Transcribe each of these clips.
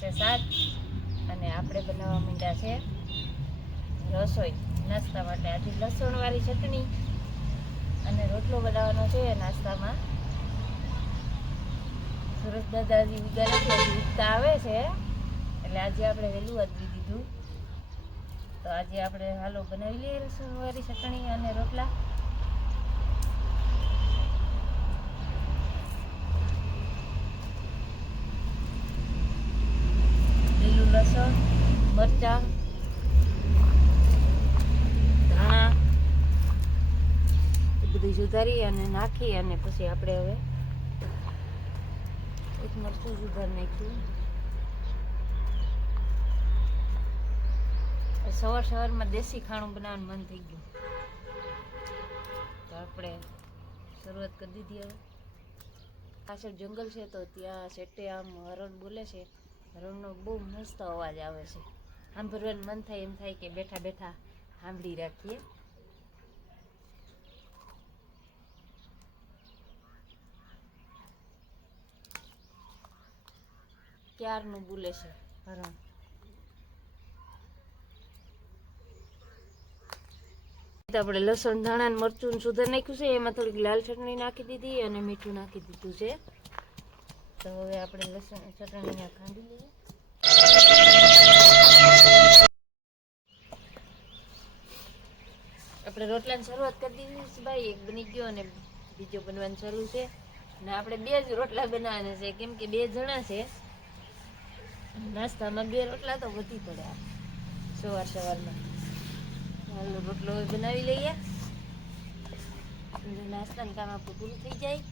ગયા છે 7 અને આપણે બનાવવા માંડ્યા છે રસોઈ નાસ્તા માટે. આજે લસણવાળી ચટણી અને રોટલો બનાવવાનો છે નાસ્તામાં. સુરત દાદાજી વિગાડે છે, ઉગતા આવે છે એટલે આજે આપણે વહેલું વાગી દીધું. તો આજે આપણે હાલો બનાવી લઈએ લસણવાળી ચટણી અને રોટલા. લીલું લસણ, મરચાં, ધાણા એ બધું સુધારી અને નાખી અને પછી આપણે હવે એક મરચું સુધારી નાખ્યું. સવારમાં દેશી ખાણું બનાવવાનું મન થઈ ગયું તો આપણે શરૂઆત કરી દીધી. હવે પાછળ જંગલ છે તો ત્યાં સેટે આમ હરણ બોલે છે. હરણનો બહુ મસ્ત અવાજ આવે છે. સાંભળવાનું મન થાય, એમ થાય કે બેઠા બેઠા સાંભળી રાખીએ. ક્યારનું બોલે છે હરણ. આપણે લસણ, ધાણા ને મરચું સુધાર નાખ્યું છે. એમાં થોડીક લાલ ચટણી નાખી દીધી અને મીઠું નાખી દીધું છે. તો હવે આપણે લસણ ચટણી ખાંડી લઈએ. આપણે રોટલાની શરૂઆત કરી દીધી છે ભાઈ. એક બની ગયો અને બીજો બનવાનું શરૂ છે. ને આપણે 2 જ રોટલા બનાવવાના છે કેમ કે 2 જણા છે. નાસ્તામાં 2 રોટલા તો વધી પડે સવારમાં. હાલો રોટલો બનાવી લઈએ. નાસ્તાનું કામ આપણું પૂરું થઈ જાય.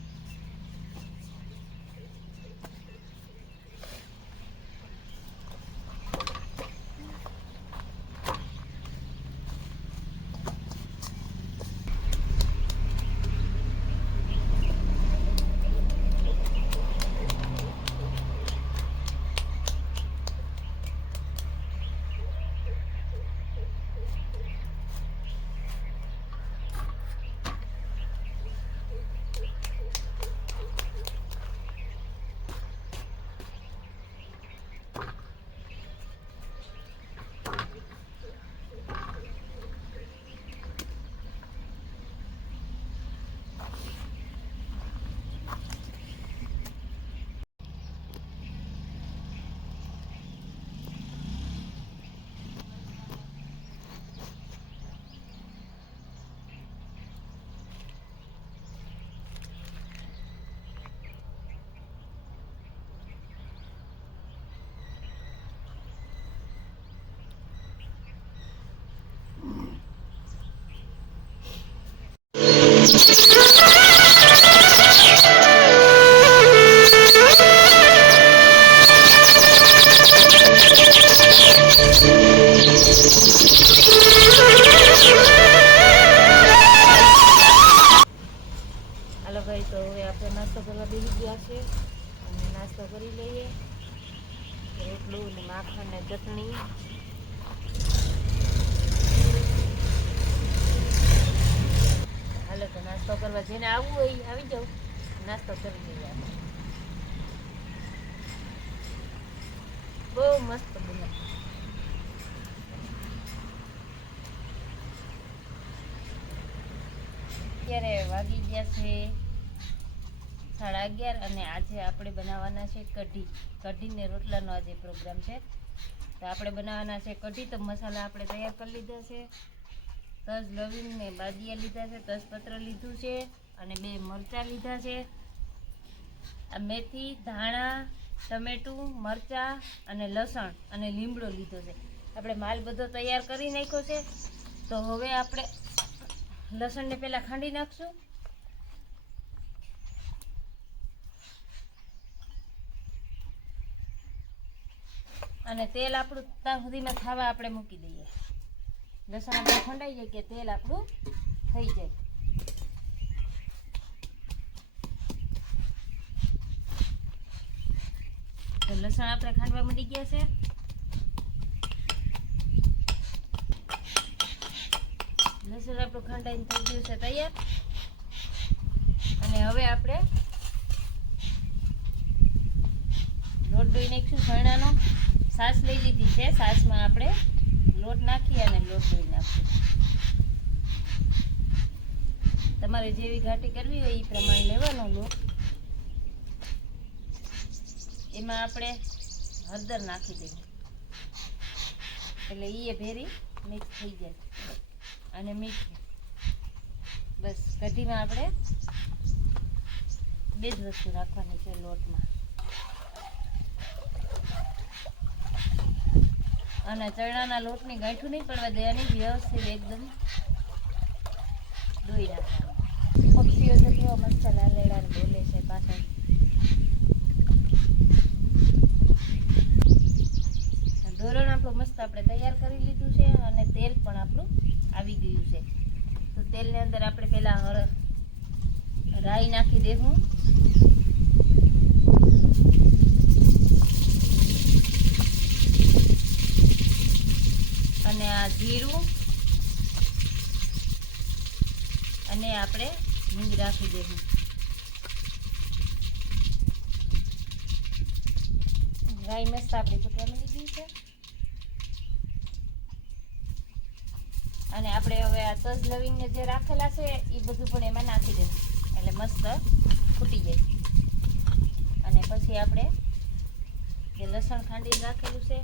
હાલો ભાઈ, તો હવે આપણે નાસ્તો કરવા બેસી ગયા છે અને નાસ્તો કરી લઈએ. રોટલું ને માખણ ને ચટણી. હાલો તો નાસ્તો કરવા જેને આવવું હોય આવી જાવ, નાસ્તો કરી લઈએ. આપણે બહુ મસ્ત બને. અત્યારે વાગી ગયા છે 11:30 અને આજે આપણે બનાવવાના છે કઢી ને રોટલાનો આજે પ્રોગ્રામ છે. તો આપણે બનાવવાના છે કઢી. તો મસાલા આપણે તૈયાર કરી લીધા છે. તજ, લવિંગ ને બાદિયા લીધા છે, તેજપત્ર લીધું છે અને 2 મરચાં લીધા છે. આ મેથી, ધાણા, ટમેટું, મરચાં અને લસણ અને લીમડો લીધો છે. આપણે માલ બધો તૈયાર કરી નાખ્યો છે. તો હવે આપણે લસણને પહેલા ખાંડી નાખશું. અને તેલ આપણું ત્યાં સુધીમાં ખાવા આપણે મૂકી દઈએ. લસણ આપણે ખંડાઈ જાય કે તેલ આપણું થઈ જાય. તો લસણ આપણે ખાંડવા માંડી ગયા છે. લસણ આપણું ખંડાઈને થઈ ગયું છે તૈયાર. અને હવે આપણે લોટ ધોઈ નાખીશું ચણાનો. છાશ લઈ લીધી છે, છાશમાં આપણે લોટ નાખી અને લોટ ધોઈ નાખીશું. તમારે જેવી ઘાટી કરવી હોય એ પ્રમાણે લેવાનો લોટ. એમાં આપણે હળદર નાખી દઈએ એટલે એ ભેરી મિક્સ થઈ જાય. અને મીઠું, બસ કઢીમાં આપણે બે જ વસ્તુ રાખવાની છે લોટમાં. અને ચણાના લોટની ગાંઠું નહીં પડવા દેવાની, વ્યવસ્થિત એકદમ ધોઈ નાખવાનું. પક્ષીઓ તો કેવા મસ્ત લાલેડા બોલે છે પાછળ. ધોરણ આપણું મસ્ત આપણે તૈયાર કરી લીધું છે અને તેલ પણ આપણું આવી ગયું છે. તો તેલની અંદર આપણે પહેલા રાઈ નાખી દેવું. અને આ જીરું અને આપણે હિંગ રાખી દેવું. રાઈ મસ્ત આપણે ફૂટવા મળી ગઈ છે. અને આપણે હવે આ તજ લવિંગને જે રાખેલા છે એ બધું પણ એમાં નાખી દેવું એટલે મસ્ત ફૂટી જાય. અને પછી આપણે જે લસણ ખાંડી રાખેલું છે,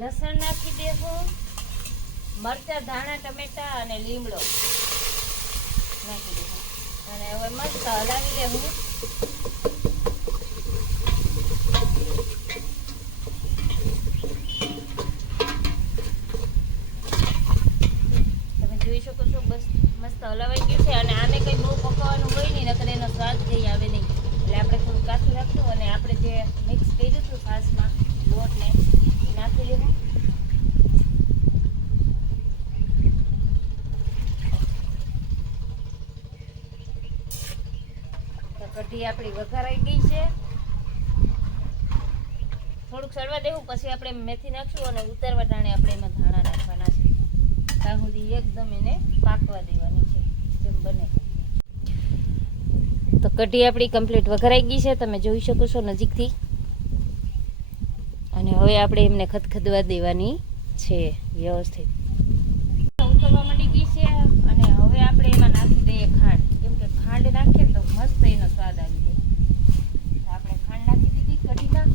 લસણ નાખી દેવું. મરચાં, ધાણા, ટમેટા અને લીમડો નાખી દેવું. અને હવે મસ્ત હલાવી લેવું. તમે જોઈ શકો છો બસ મસ્ત હલાવાઈ ગયું છે. અને આને કંઈ બહુ પકવવાનું હોય નહીં, નકર એનો સ્વાદ કંઈ આવે નહીં. એટલે આપણે થોડું કાચું રાખશું અને આપણે જે મિક્સ કર્યું હતું છાશમાં લોટને એ નાખી દેવું. કઢી આપણી વઘારાઈ ગઈ છે. થોડુંક સળવા દેવું, પછી આપણે મેથી નાખશું અને ઉતારવા ટાણે આપણે એમાં ધાણા નાખવાના છે. ત્યાં સુધી એકદમ એને પાકવા દેવાની છે જેમ બને. તો કઢી આપણી કમ્પ્લીટ વઘારાઈ ગઈ છે, તમે જોઈ શકો છો નજીકથી. અને હવે આપણે એમને ખદખદવા દેવાની છે વ્યવસ્થિત. ઉતરવા માંડી ગઈ છે અને હવે આપણે એમાં નાખી દઈએ ખાંડ. કેમ કે ખાંડ નાખીએ તો મસ્ત એનો સ્વાદ આવી જાય. તો આપણે ખાંડ નાખી દીધી કઢીમાં.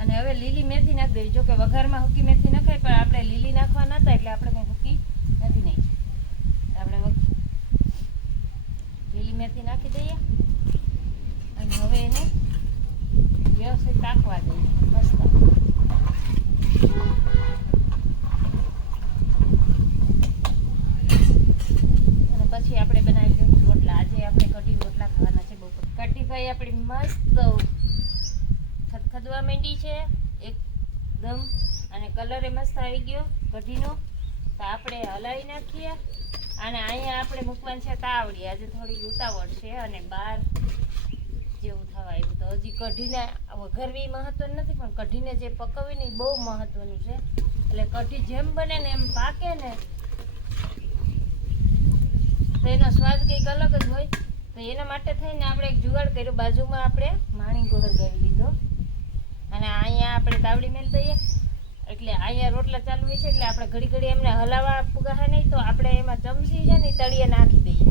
અને હવે લીલી મેથી નાખી દેવી. જો કે વઘારમાં હૂકી મેથી નખાય, પણ આપણે લીલી નાખવા નતા એટલે આપણે કંઈ હૂકી નથી નહીં. આપણે લીલી મેથી નાખી દઈએ અને હવે એને વ્યવસ્થિત પાકવા દઈએ મસ્ત. અને પછી આપણે બનાવી દઈશું રોટલા. આજે આપણે કઢી રોટલા ખાવાના છે બપોર. કઢી ભાઈ આપણી મસ્ત ખદખદવા માંડી છે એકદમ. અને કલર એ મસ્ત આવી ગયો કઢીનો. તો આપણે હલાવી નાખીએ. અને અહીંયા આપણે મૂકવાનું છે તાવડી. આજે થોડી ઉતાવળ છે અને બહાર જેવું થવા આવ્યું. તો હજી કઢીને વઘારવી મહત્વનું નથી, પણ કઢીને જે પકવવી ને એ બહુ મહત્વનું છે. એટલે કઢી જેમ બને ને એમ પાકે ને તો એનો સ્વાદ કંઈક અલગ જ હોય. તો એના માટે થઈને આપણે એક જુગાડ કર્યો. બાજુમાં આપણે માણી ગોહર ગાવી લીધો અને અહીંયા આપણે તાવડી મેળ દઈએ. એટલે અહીંયા રોટલા ચાલુ હોય છે એટલે આપણે ઘડી ઘડી એમને હલાવવા પુગાહે નહીં. તો આપણે એમાં ચમચી છે ને તળીએ નાખી દઈએ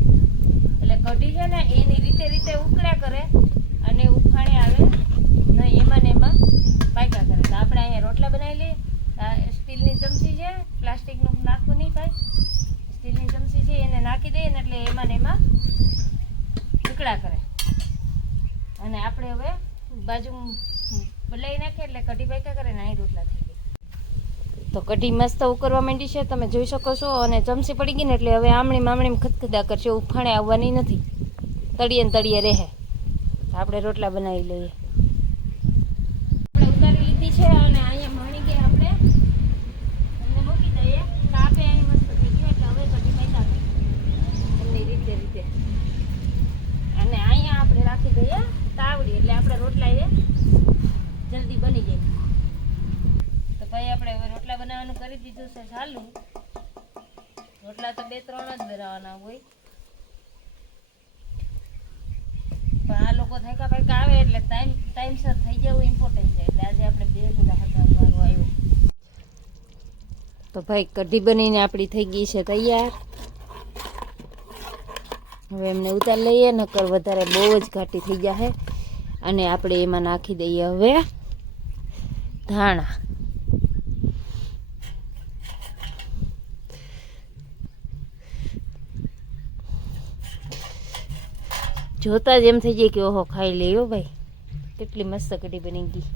એટલે કઢી છે ને એની રીતે ઉકળ્યા કરે અને ઉફાણે આવે નહીં, એમાં ને એમાં પાક્યા કરે. તો આપણે અહીંયા રોટલા બનાવી લઈએ. સ્ટીલની ચમચી છે, પ્લાસ્ટિકનું નાખવું નહીં ભાઈ. સ્ટીલની ચમચી છે એને નાખી દઈએ ને એટલે એમાં ને એમાં ઉકળા કરે. અને આપણે હવે બાજુ બદલાઈ નાખીએ એટલે કઢી પાક્યા કરે ને અહીં રોટલા થઈ ગયા. તો કઢી મસ્ત ઉકળવા માંડી છે, તમે જોઈ શકો છો. અને ચમચી પડી ગઈ ને એટલે હવે આમણી ખદખદા કરશે, ઉફાણે આવવાની નથી, તળીએ ને તળીએ રહે. આપણે રોટલા બનાવી લઈએ. આપણે ઉતારી લીધી છે અને અહીંયા માણી ગઈ આપણે એમને મૂકી દઈએ. તાપે અહીં મસ્ત થઈ ગયું એટલે હવે કઢી પાક્યા એમની રીતે. અને અહીંયા આપણે રાખી દઈએ તાવડી એટલે આપણે રોટલા એ જલ્દી બની જાય. તો ભાઈ આપણે હવે રોટલા બનાવવાનું કરી દીધું છે ચાલુ. રોટલા તો 2-3 જ બનાવવાના હોય. લોકો થાક્યા પાક્યા આવે એટલે ટાઈમસર થઈ જવું ઇમ્પોર્ટન્ટ છે. એટલે આજે આપણે 2 ચૂલા હકાવવાનો આવ્યો. તો ભાઈ કઢી બનીને આપણી થઈ ગઈ છે તૈયાર. હવે એમને ઉતાર લઈએ, નકર વધારે બહુ જ ઘાટી થઈ જાય. અને આપણે એમાં નાખી દઈએ હવે ધાણા. જોતા જ એમ થઈ જાય કે ઓહો ખાઈ લેયો ભાઈ, કેટલી મસ્ત કઢી બની ગઈ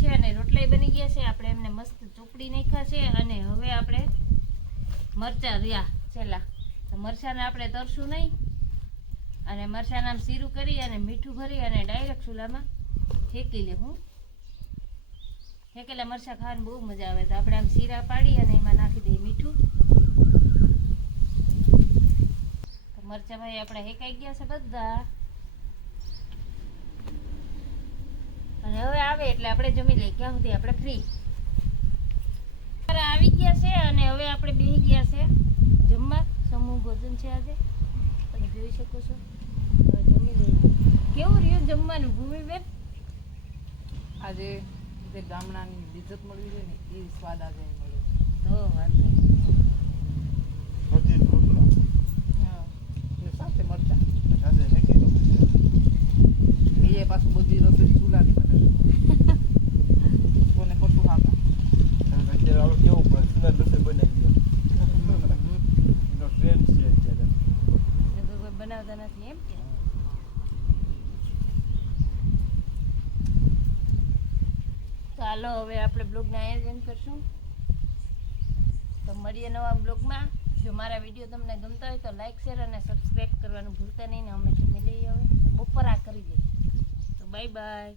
છે. અને રોટલા બની ગયા છે. આપણે એમને મસ્ત ચોપડી નાખ્યા છે. અને હવે આપણે મરચાં રહ્યા છેલ્લા, તો મરચાંને આપણે તરશું નહીં. અને મરચાંને આમ સીરું કરી અને મીઠું ભરી અને ડાયરેક્ટ ચૂલામાં ફેંકી લેવું. ફેંકેલા મરચાં ખાવાની બહુ મજા આવે. તો આપણે આમ સીરા પાડી અને એમાં નાખી દઈએ મીઠું. મરચાં ભાઈ આપણે હેકાઈ ગયા છે બધા. અને હવે આવે એટલે આપણે જમી લઈએ. ક્યાં સુધી આપણે ફ્રી આવી ગયા છે. અને હવે આપણે બેસી ગયા છે જમવા. સમૂહ ભોજન છે આજે, તમે જોઈ શકો છો. હવે જમી લઈએ. કેવું રહ્યું જમવાનું ભૂમિબેન? આજે જે ગામડાની લિજ્જત મળવી છે ને એ સ્વાદ આજે મળ્યો. તો વાંધો હા, એ સાથે મરચાં એ પાછું બધી રસોઈ ચૂલાની બને. કોને પશુ ખાતા કેવું પણ રસોઈ બનાવી દો ટ્રેન્ડ છે અત્યારે. કોઈ બનાવતા નથી એમ કે? ચાલો હવે આપણે બ્લોગને આયોજન કરશું. તો મળીએ નવા બ્લોગમાં. જો મારા વિડીયો તમને ગમતા હોય તો લાઈક શેર અને સબસ્ક્રાઈબ કરવાનું ભૂલતા નહીં. ને અમે જમી લઈએ હવે, બપોરા કરી લઈએ. તો બાય બાય.